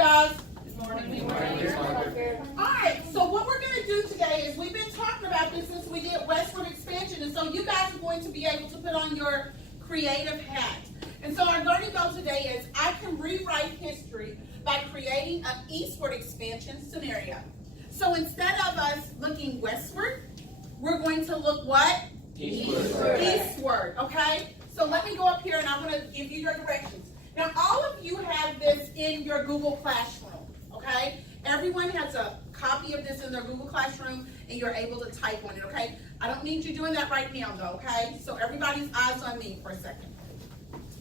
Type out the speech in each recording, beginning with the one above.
guys. Good morning. Good morning. All right, so what we're going to do today is we've been talking about this since we did Westward Expansion, and so you guys are going to be able to put on your creative hat. And so our learning goal today is I can rewrite history by creating an Eastward Expansion scenario. So instead of us looking westward, we're going to look what? Eastward. Eastward, okay? So let me go up here and I'm going to give you your directions. Now, all of you have this in your Google Classroom, okay? Everyone has a copy of this in their Google Classroom, and you're able to type on it, okay? I don't need you doing that right now, though, okay? So everybody's eyes on me for a second.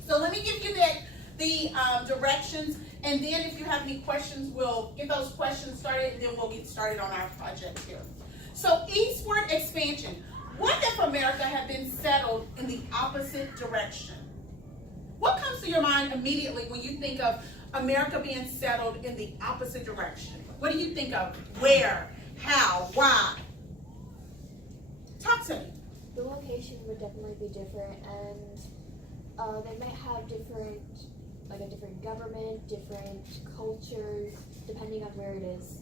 So let me give you the directions, and then if you have any questions, we'll get those questions started, and then we'll get started on our project here. So Eastward Expansion. What if America had been settled in the opposite direction? What comes to your mind immediately when you think of America being settled in the opposite direction? What do you think of? Where? How? Why? Talk to me. The location would definitely be different, and they might have different, like a different government, different cultures, depending on where it is.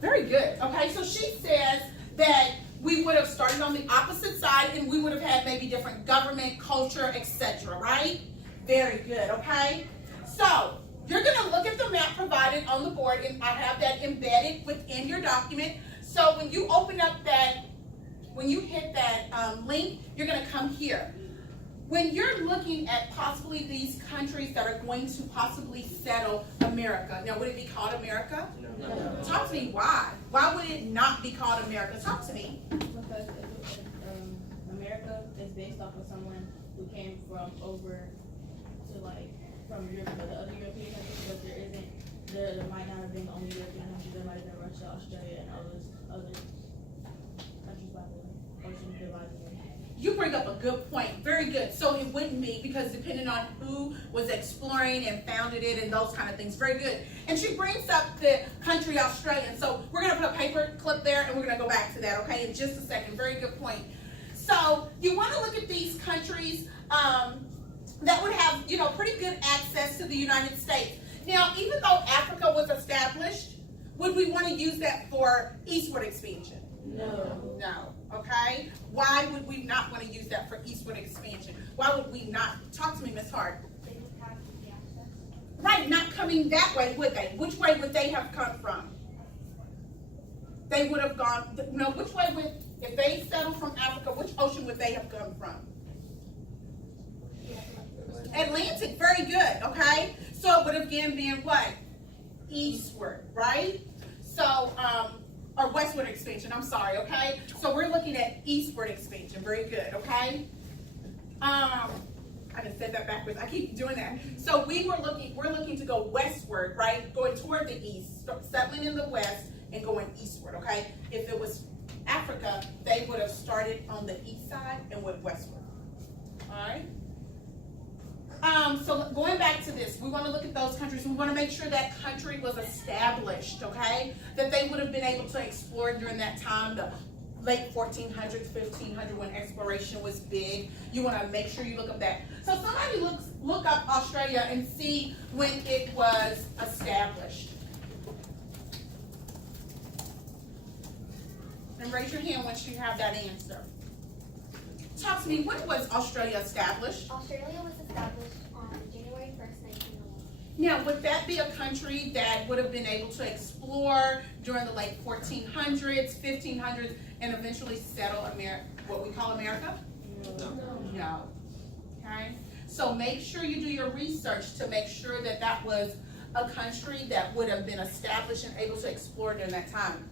Very good. Okay, so she says that we would have started on the opposite side and we would have had maybe different government, culture, etc., right? Very good, okay? So, you're going to look at the map provided on the board, and I have that embedded within your document. So, when you open up that, when you hit that link, you're going to come here. When you're looking at possibly these countries that are going to possibly settle America, now would it be called America? No. Talk to me, why? Why would it not be called America? Talk to me. Because America is based off of someone who came from over to from Europe, but the other European countries, but there might not have been only European countries, there might have been Russia, Australia, and other countries by the ocean divided. You bring up a good point. Very good. So it wouldn't be, because depending on who was exploring and founded it and those kind of things. Very good. And she brings up the country Australia. So we're going to put a paper clip there and we're going to go back to that, okay, in just a second. Very good point. So you want to look at these countries that would have, pretty good access to the United States. Now, even though Africa was established, would we want to use that for Eastward Expansion? No. Okay? Why would we not want to use that for Eastward Expansion? Why would we not? Talk to me, Ms. Hart. They would have the access. Right, not coming that way, would they? Which way would they have come from? They would have gone, no, which way if they settled from Africa, which ocean would they have come from? Atlantic, very good, okay? So it would have again been what? Eastward, right? So, or Westward Expansion, I'm sorry, okay? So we're looking at Eastward Expansion, very good, okay? I just said that backwards, I keep doing that. So we're looking to go westward, right? Going toward the east, settling in the west and going eastward, okay? If it was Africa, they would have started on the east side and went westward, all right? So going back to this, we want to look at those countries. We want to make sure that country was established, okay? That they would have been able to explore during that time, the late 1400s, 1500s, when exploration was big. You want to make sure you look up that. So somebody look up Australia and see when it was established. And raise your hand once you have that answer. Talk to me, when was Australia established? Australia was established on January 1st, 1901. Now, would that be a country that would have been able to explore during the late 1400s, 1500s, and eventually settle what we call America? No. Okay? So make sure you do your research to make sure that that was a country that would have been established and able to explore during that time.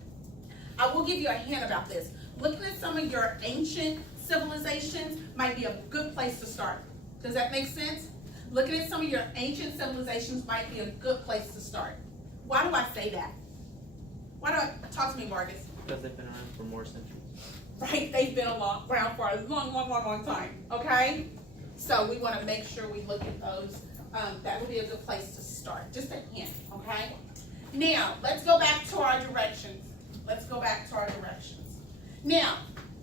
I will give you a hint about this. Looking at some of your ancient civilizations might be a good place to start. Does that make sense? Looking at some of your ancient civilizations might be a good place to start. Why do I say that? Talk to me, Vargas? Because they've been around for more centuries. Right, they've been around for a long time, okay? So we want to make sure we look at those. That would be a good place to start. Just a hint, okay? Now, let's go back to our directions. Now,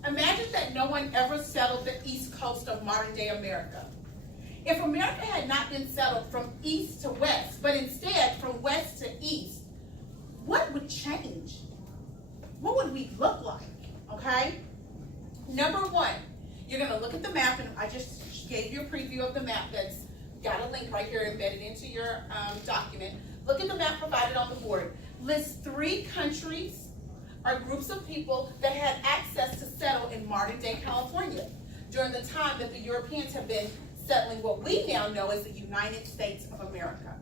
imagine that no one ever settled the east coast of modern day America. If America had not been settled from east to west, but instead from west to east, a preview of the map that's got a link right here embedded into your document. Look at the map provided on the board. List 3 countries or groups of people that had access to settle in modern day California during the time that the Europeans have been settling what we now know as the United States of America.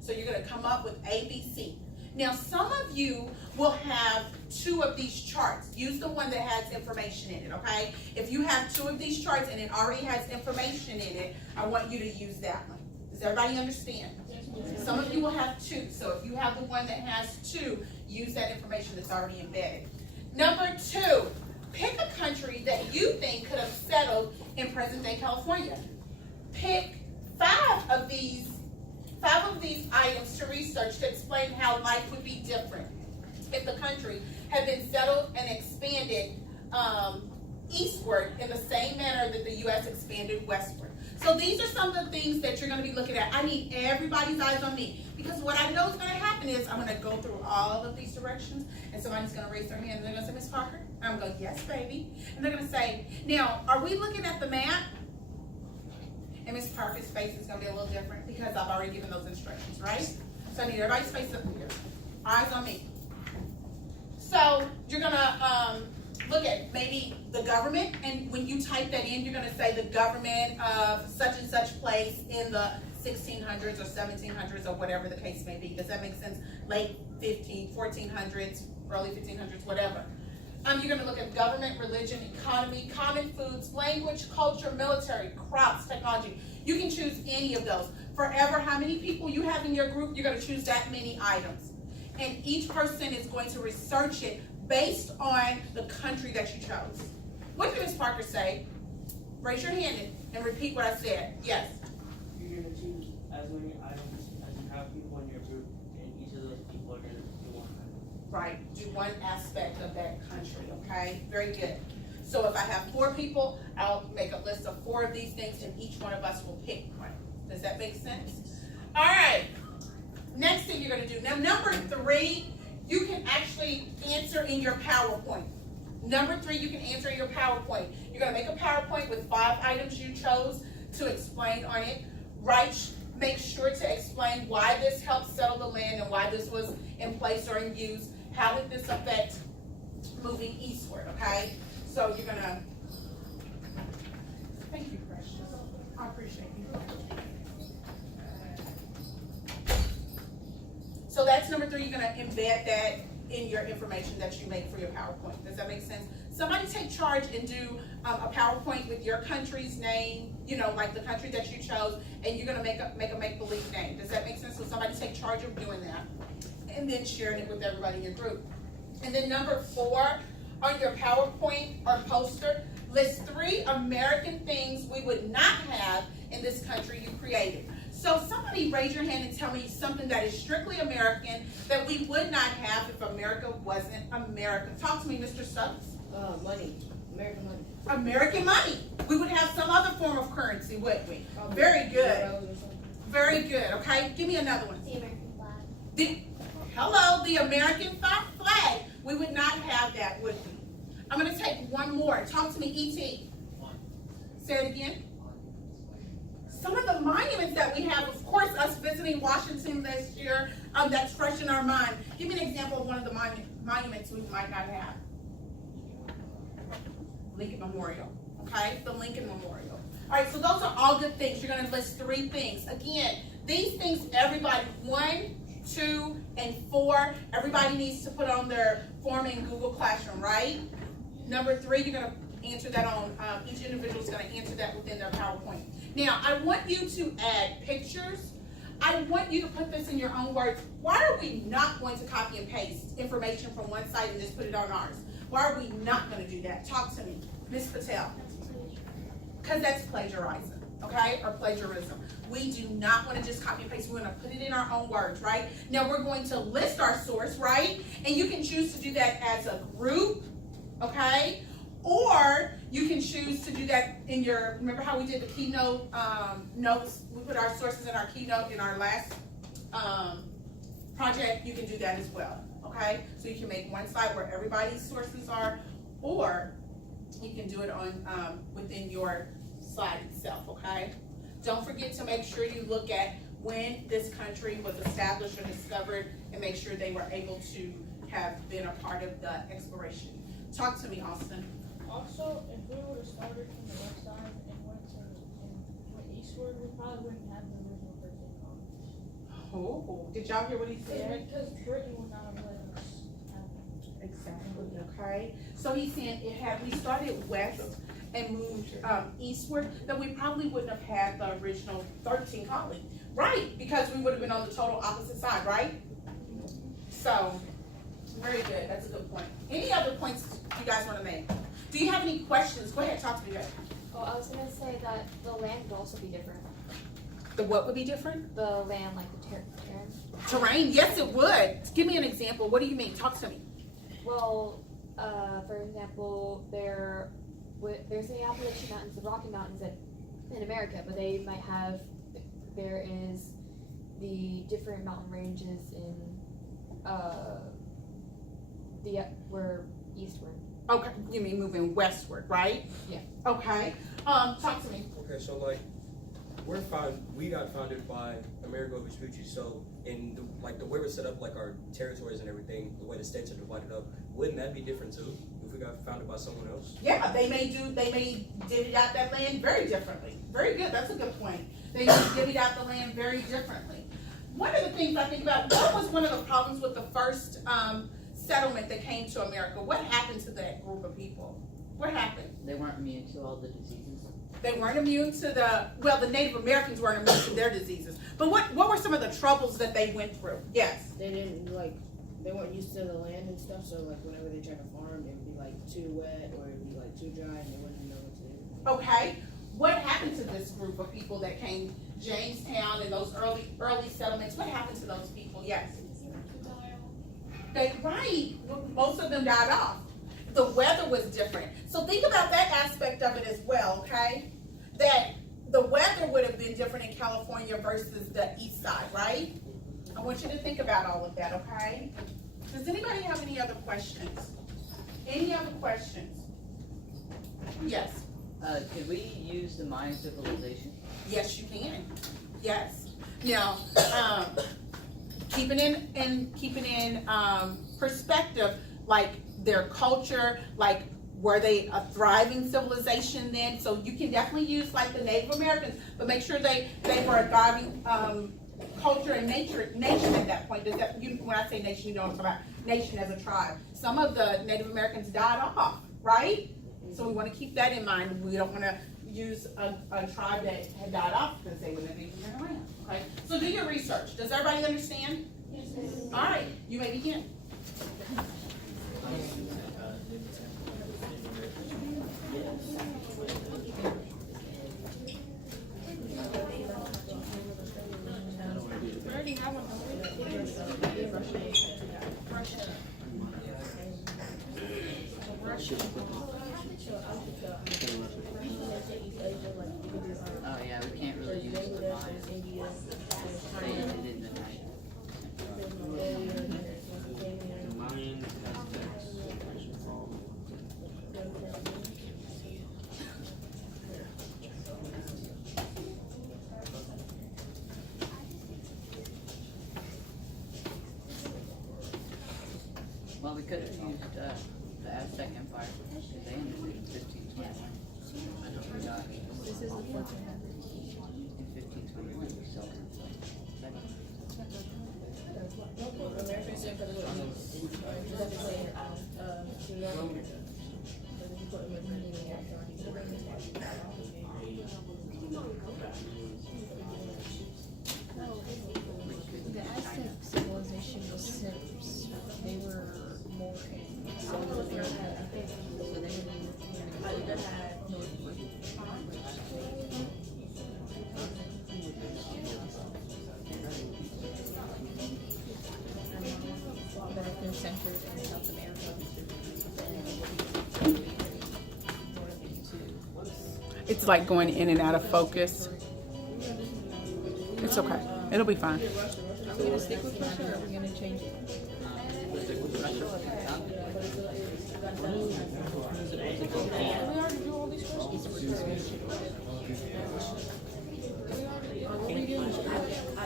So you're going to come up with A, B, C. Now, some of you will have 2 of these charts. Use the one that has information in it, okay? If you have 2 of these charts and it already has information in it, I want you to use that one. Does everybody understand? Some of you will have 2. So if you have the one that has 2, use that information that's already embedded. Number 2, pick a country that you think could have settled in present-day California. Pick 5 of these items to research to explain how life would be different if the country had been settled and expanded eastward in the same manner that the U.S. expanded westward. So these are some of the things that you're going to be looking at. I need everybody's eyes on me, because what I know is going to happen is I'm going to go through all of these directions, and somebody's going to raise their hand, and they're going to say, Ms. Parker? And I'm going to go, yes, baby. And they're going to say, now, are we looking at the map? And Ms. Parker's face is going to be a little different because I've already given those instructions, right? So I need everybody's face up here. Eyes on me. So you're going to look at maybe the government, and when you type that in, you're going to say the government of such and such place in the 1600s or 1700s or whatever the case may be. Does that make sense? Late 1400s, early 1500s, whatever. You're going to look at government, religion, economy, common foods, language, culture, military, crops, technology. You can choose any of those. Forever, how many people you have in your group, you're going to choose that many items. And each person is going to research it based on the country that you chose. What did Ms. Parker say? Raise your hand and repeat what I said. Yes. You're going to choose as many items as you have people in your group, and each of those people are going to do one item. Right, do one aspect of that country, okay? Very good. So if I have 4 people, I'll make a list of 4 of these things, and each one of us will pick one. Does that make sense? All right, next thing you're going to do. Now, number 3, you can actually answer in your PowerPoint. Number 3, you can answer in your PowerPoint. You're going to make a PowerPoint with 5 items you chose to explain on it. Make sure to explain why this helped settle the land and why this was in place or in use. How did this affect moving eastward, okay? So you're going to, thank you, Precious. I appreciate you. So that's number 3. You're going to embed that in your information that you make for your PowerPoint. Does that make sense? Somebody take charge and do a PowerPoint with your country's name, you know, like the country that you chose, and you're going to make a make-believe name. Does that make sense? So somebody take charge of doing that, and then sharing it with everybody in your group. And then number 4, on your PowerPoint or poster, list 3 American things we would not have in this country you created. So somebody raise your hand and tell me something that is strictly American that we would not have if America wasn't America. Talk to me, Mr. Stubbs. Money. American money. American money. We would have some other form of currency, wouldn't we? Very good. Very good. Okay, give me another one. The American flag. The American flag. We would not have that, would we? I'm going to take one more. Talk to me, E.T. Say it again. Some of the monuments that we have, of course, us visiting Washington this year, that's fresh in our mind. Give me an example of one of the monuments we might not have. Lincoln Memorial, okay? The Lincoln Memorial. All right, so those are all good things. You're going to list 3 things. Again, these things, everybody, 1, 2, and 4, everybody needs to put on their form in Google Classroom, right? Number 3, you're going to answer that on, each individual is going to answer that within their PowerPoint. Now, I want you to add pictures. I want you to put this in your own words. Why are we not going to copy and paste information from one site and just put it on ours? Why are we not going to do that? Talk to me. Ms. Patel. Because that's plagiarizing, okay? Or plagiarism. We do not want to just copy and paste. We're going to put it in our own words, right? Now, we're going to list our source, right? And you can choose to do that as a group, okay? Or you can choose to do that in your, remember how we did the keynote notes? We put our sources in our keynote in our last project. You can do that as well, okay? So you can make one slide where everybody's sources are, or you can do it on within your slide itself, okay? Don't forget to make sure you look at when this country was established or discovered and make sure they were able to have been a part of the exploration. Talk to me, Austin. Also, if we would have started from the west side and went eastward, we probably wouldn't have the original 13 colonies. Oh, did y'all hear what he said? Because Britain would not have let us have it. Exactly, okay. So he's saying had we started west and moved eastward, then we probably wouldn't have had the original 13 colonies. Right, because we would have been on the total opposite side, right? So, very good, that's a good point. Any other points you guys want to make? Do you have any questions? Go ahead, talk to me, guys. Oh, I was gonna say that the land would also be different. The what would be different? The land, like the terrain. Terrain, yes it would. Give me an example, what do you mean? Talk to me. Well, for example, there's the Appalachian Mountains, the Rocky Mountains in America, but they might have, there is the different mountain ranges in, we're eastward. Okay, you mean moving westward, right? Yeah. Okay, talk to me. Okay, so like we got founded by Amerigo Vespucci. So in the way we're set up, like our territories and everything, the way the states are divided up, wouldn't that be different too if we got founded by someone else? Yeah, they may divvy out that land very differently. Very good, that's a good point. They may divvy out the land very differently. One of the things I think about, what was one of the problems with the first settlement that came to America? What happened to that group of people? What happened? They weren't immune to all the diseases. They weren't immune to the Native Americans weren't immune to their diseases. But what were some of the troubles that they went through? Yes. They didn't they weren't used to the land and stuff, so whenever they tried to farm, it would be too wet or it would be too dry and they wouldn't know what to do. Okay. What happened to this group of people that came, Jamestown and those early settlements? What happened to those people? Yes. Most of them died off. The weather was different. So think about that aspect of it as well, okay? That the weather would have been different in California versus the east side, right? I want you to think about all of that, okay? Does anybody have any other questions? Any other questions? Yes. Could we use the Mayan civilization? Yes, you can. Yes. Now, keeping in perspective, like their culture, like were they a thriving civilization then? So you can definitely use like the Native Americans, but make sure they were a thriving culture and nation at that point. When I say nation, you know what I'm talking about, nation as a tribe. Some of the Native Americans died off, right? So we want to keep that in mind. We don't want to use a tribe that had died off because they wouldn't have even been around. Okay. So do your research. Does everybody understand? Yes. All right. You may begin. We already have one. Oh yeah, we can't really use the Mayan. They ended in the night. Mayan, Aztecs, Well, we could have used the Aztec Empire because they ended in 1521. We got This is the 1400. in 1521. So America is because of what The Aztec civilization was Sims. They were more in South America, so they would have northward. But if they're centered in South America, then north into It's like going in and out of focus. It's okay. It'll be fine. Are we gonna stick with Russia or are we gonna change it? we already do all these questions. What were you doing? I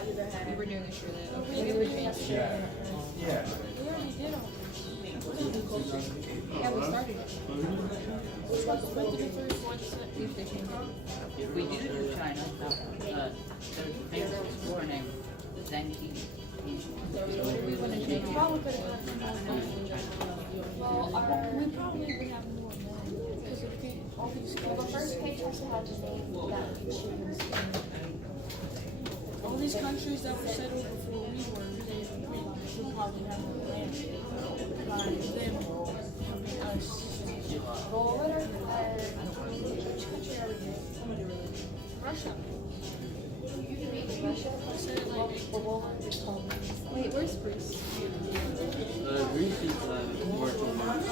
either had. We were doing a sure that. We were doing yesterday. Yeah. We already did all this. Yeah, we started it. What's the first one? See if they change it. If we do China, there's a famous explorer named Zhang Yi. We want to change it. Probably could have well, We probably would have more than because if we all these well, the first page has to have the name that we choose. all these countries that were settled before we were, they should probably have more land. Like them, us. Well, what which country are we doing? Russia. Russia? We'll just call them. Wait, where's Greece? Greece is more to Mars.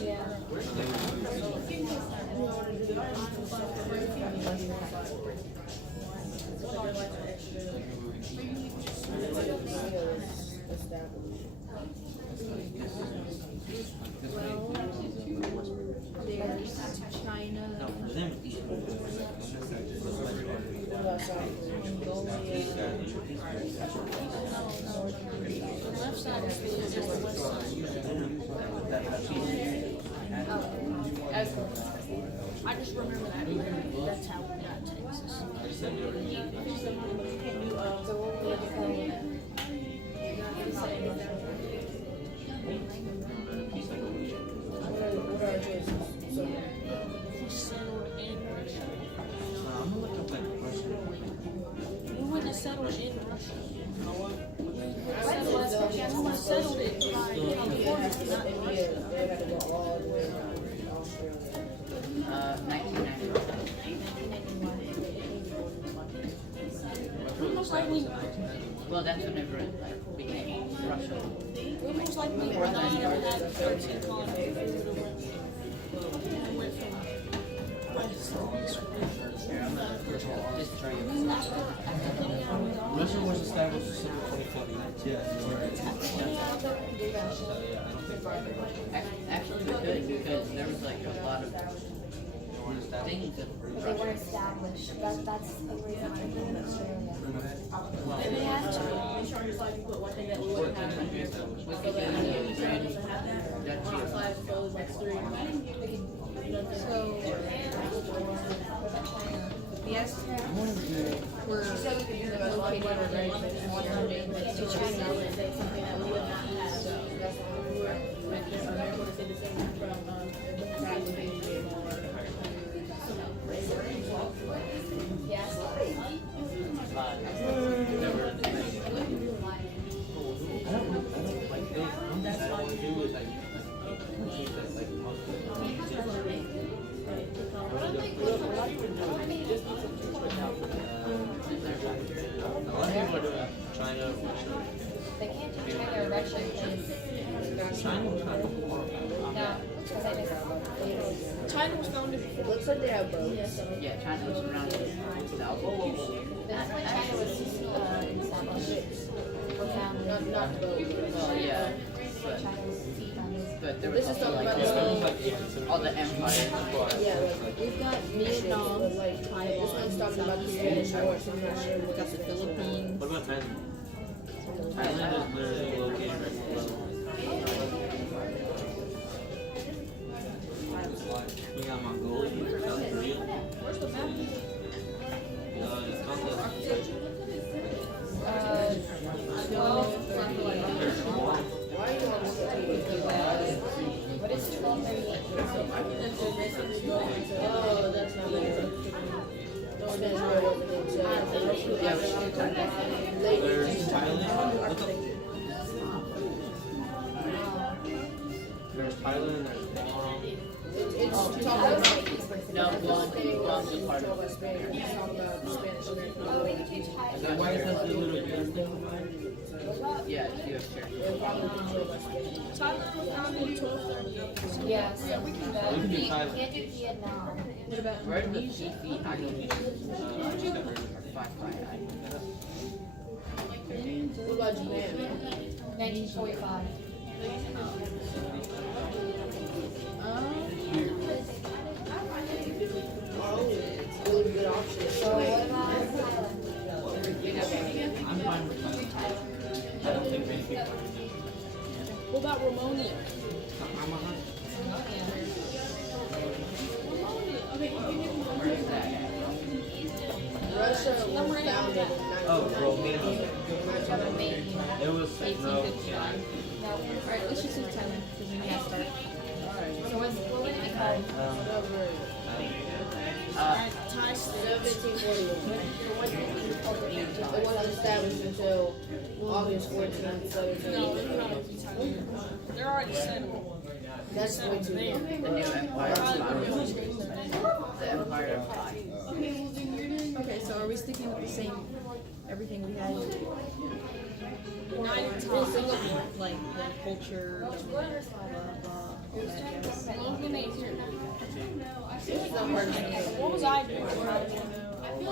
Yeah. There's China, No, for them, it's the left side is the west side. I just remember that. That's how we got Texas. So what will we become? What are our choices? So, We settled in Russia. I'm gonna look up like Russia. We wouldn't have settled in Russia. West We settled it by California, not India, Russia. they had to go all the way around to Australia. 1991. We most likely, Well, that's whenever it like, became Russia. we most likely would not have had 13 colonies. We went from west to east. Just trying. Russia was established December 2020. Actually, we could because there was like a lot of things that They were established. That's the reason I came to Australia. And they had to. Make sure it's like you put one thing that we wouldn't have in here. So we that could India do doesn't have that. That's Our flag goes like three. So, the Aztecs were located in modern day China. Something that we would not have. So that's why we were making America to say the same from that would be more. Yes. That's why we do it. China, They can't do China or Russia because China. no, because they just China was founded It before. looks like they have both. yeah, China was around 2000. that's when China was established or founded. Not both. Well, yeah, but China was founded. there This was is also talking like about all the empires. Yeah, like We've got Vietnam, Vietnam, but like this one's talking about the Spanish War, so I'm not sure we've what got the Philippines. What about Thailand? Thailand is literally located right below. We got Mongolia, South Korea. Where's the map? It's called the Why are you on What is 1238? Oh, that's not good. No, that's not what Yeah, we should do China. There's Thailand. Look up. There's Thailand, there's Guam. It's talking about No, Guam's a part of it. Spanish. It's talking about the Spanish American. Oh, we could do China. So why is that the little Yeah, you have shared. They're probably controlled by Spain. Thailand was founded in 1238. Yeah, so we can do We can do We Thailand. can't do Vietnam. What about Where did the Indonesia? Fifi Islands I just got rid of it. What about Japan? 1945. Oh, really good option. So what about Thailand? I'm fine with Thailand. I don't think many people are gonna do it. What about Romania? I'm a hunter. Where's that at? Russia was founded in Oh, Romania. 1990. It was no. 1859. Alright, let's just do Thailand because we have to start. So what would it be called? Thai 1741. It wasn't established until August 14th, 1741. They're already settled. That's way too long. The new Empire of Five. The Empire of Five. Okay, so are we sticking with the same everything we had? United Well, Singapore, like the culture, blah, blah, blah, all that jazz. What was I doing? We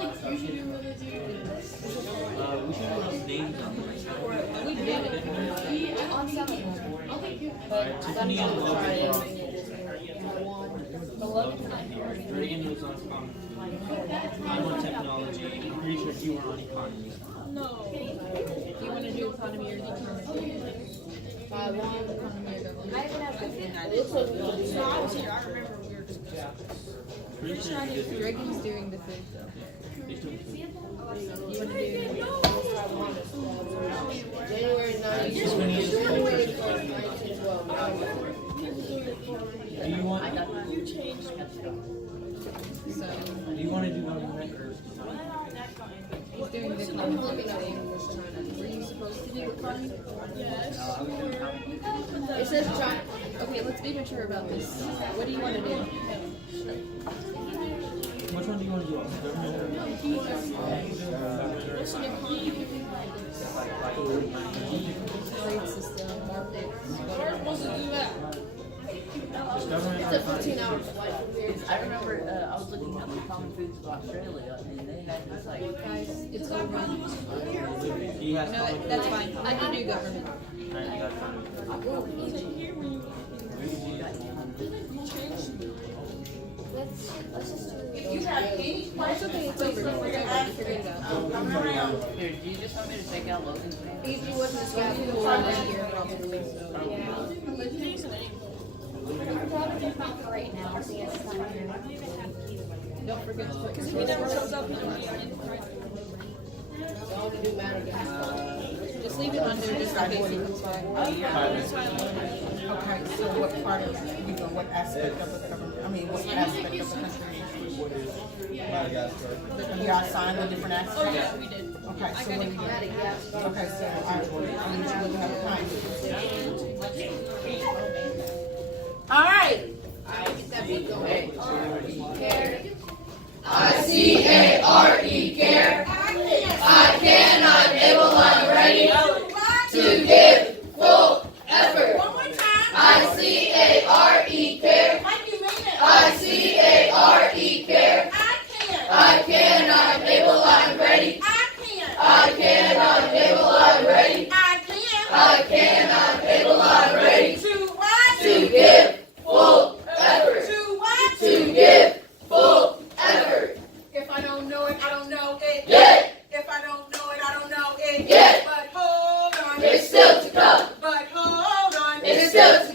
should have those names on there. We did it. On some of them. Tiffany and Logan. The Logan's not here. Reagan was on common food. I'm on technology. I'm pretty sure you were on economy. No. Do you want to do economy or economy? Economy or government? I even have good It looks like we could do So I was here. I remember we were discussing. Pretty sure you did. Dragon's doing the food though. They took it. You want to do January 9th, January 1st, 1912. Do you want? so? Do you want to do government or? He's doing the economy thing. Were you supposed to do economy? Yes. It says China. Okay, let's be mature about this. What do you want to do? Which one do you want to do? Government or? Trade system, markets. Just government It's or a 15-hour flight from here. I remember I was looking up the common foods of Australia, and they had this like. Guys, it's over. He has No, that's fine. I can do government. Alright, you got time. Let's just do If you have any It's questions, okay, it's over. It's over. We figured it out. come around. Here, do you just want me to take out Logan's name? If you wasn't a scout, you We're would right have here, probably. right now. So yes, it's not here. Don't forget to put. Because if he never shows up, he's gonna be in. all to do Madagascar. Just leave it under just in case he comes back. Okay, so what part of, what aspect of the government, what aspect of the country? You guys signed the different aspects? Oh, yeah, we did. Okay, so what do you Madagascar. Okay, so I need you to have time. All right. Get that beat going. I-C-A-R-E, care. I cannot, able, I'm ready to give full effort. One more time. I-C-A-R-E, care. Like you mean it. I-C-A-R-E, care. I cannot, able, I'm ready. I cannot, able, I'm ready. I cannot, able, I'm ready To what? to give full effort. To what? To give full effort. If I don't know it, I don't know it. Yet, If I don't know it, I don't know it. Yet. But hold on. it's still to come. But hold on. It's still to